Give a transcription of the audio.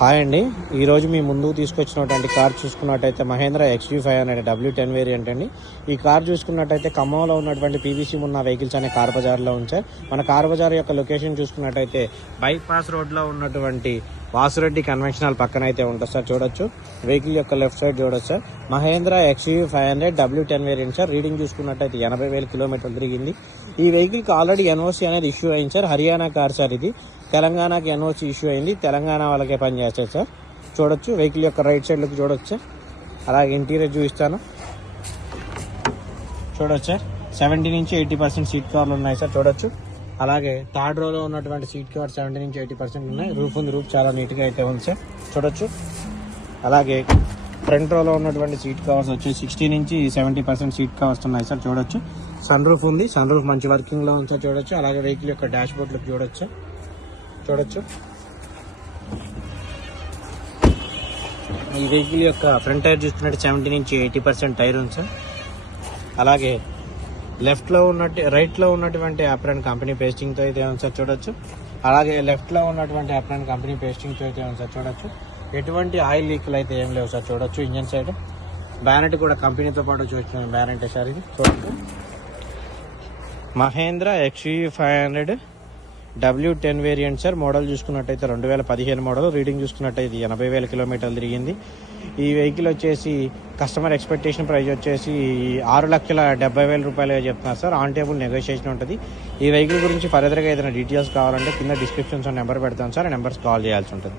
Hi అండి. ఈరోజు మీ ముందుకు తీసుకొచ్చినటువంటి కార్ చూసుకున్నట్టయితే మహేంద్ర ఎక్స్యూ ఫైవ్ అనే డబ్ల్యూ టెన్ వేరియంట్ అండి. ఈ కార్ చూసుకున్నట్టయితే ఖమ్మంలో ఉన్నటువంటి పీవీసీ ఉన్న వెహికల్స్ అనే కార్ బజార్లో ఉంచారు మన కార్ బజార్ యొక్క లొకేషన్ చూసుకున్నట్టయితే బైపాస్ రోడ్లో ఉన్నటువంటి వాసురెడ్డి కన్వెన్షనల్ పక్కన అయితే ఉంటుంది సార్ చూడొచ్చు. వెహికల్ యొక్క లెఫ్ట్ సైడ్ చూడొచ్చు sir. Mahindra XUV five hundred W ten variant sir. Reading చూసుకున్నట్టయితే ఎనభై వేల కిలోమీటర్లు తిరిగింది. ఈ వెహికల్కి ఆల్రెడీ ఎన్ఓసి అనేది ఇష్యూ అయింది సార్. హర్యానా కార్ సార్ ఇది. తెలంగాణకి ఎన్ఓసి ఇష్యూ అయింది. తెలంగాణ వాళ్ళకే పనిచేస్తారు సార్. చూడొచ్చు. వెహికల్ యొక్క రైట్ సైడ్లోకి చూడొచ్చు సార్. అలాగే ఇంటీరియర్ చూపిస్తాను. చూడొచ్చు సార్. సెవెంటీ నుంచి ఎయిటీ పర్సెంట్ సీట్ కార్లు ఉన్నాయి సార్. చూడొచ్చు. అలాగే థర్డ్ రోలో ఉన్నటువంటి సీట్ కవర్ సెవెంటీ నుంచి ఎయిటీ పర్సెంట్ ఉన్నాయి. రూఫ్ ఉంది రూఫ్ చాలా నీట్గా అయితే ఉంది సార్. చూడొచ్చు. అలాగే ఫ్రంట్ రోలో ఉన్నటువంటి సీట్ కవర్స్ వచ్చి సిక్స్టీ నుంచి సెవెంటీ పర్సెంట్ సీట్ కవర్స్ ఉన్నాయి సార్. చూడొచ్చు. సన్ రూఫ్ ఉంది సన్ రూఫ్ మంచి వర్కింగ్లో ఉంది సార్. చూడొచ్చు. అలాగే వెహికల్ యొక్క డాష్ బోర్డ్ చూడొచ్చు. చూడొచ్చు. ఈ వెహికల్ యొక్క ఫ్రంట్ టైర్ చూస్తున్నట్టు సెవెంటీ నుంచి ఎయిటీ పర్సెంట్ టైర్ ఉంది సార్. అలాగే లెఫ్ట్లో ఉన్నట్టు రైట్లో ఉన్నటువంటి అప్రాన్ కంపెనీ పేస్టింగ్తో అయితే ఉంది సార్ చూడొచ్చు అలాగే లెఫ్ట్లో ఉన్నటువంటి అప్రాన్ కంపెనీ పేస్టింగ్తో అయితే ఉంది సార్ చూడొచ్చు ఎటువంటి ఆయిల్ లీక్లు అయితే ఏం లేవు సార్. చూడొచ్చు ఇంజన్ సైడ్. బ్యానెట్ కూడా కంపెనీతో పాటు చూసిన బ్యానెట్ సార్ ఇది? చూడండి Mahindra XUV five hundred W ten variant sir model చూసుకున్నట్టయితే రెండు వేల పదిహేను మోడల్ రీడింగ్ చూసుకున్నట్టయితే ఎనభై వేల కిలోమీటర్లు తిరిగింది. ఈ వెహికల్ వచ్చేసి కస్టమర్ ఎక్స్పెక్టేషన్ ప్రైస్ వచ్చేసి ఆరు లక్షల డెబ్బై వేల రూపాయలుగా చెప్తున్నారు సార్ ఆన్ టేబుల్ నెగోషియేషన్ ఉంటుంది. ఈ వెహికల్ గురించి ఫర్దర్గా ఏదైనా డీటెయిల్స్ కావాలంటే కింద డిస్క్రిప్షన్స్ నెంబర్ పెడతాను సార్ ఆ నెంబర్స్ కాల్ చేయాల్సి ఉంటుంది.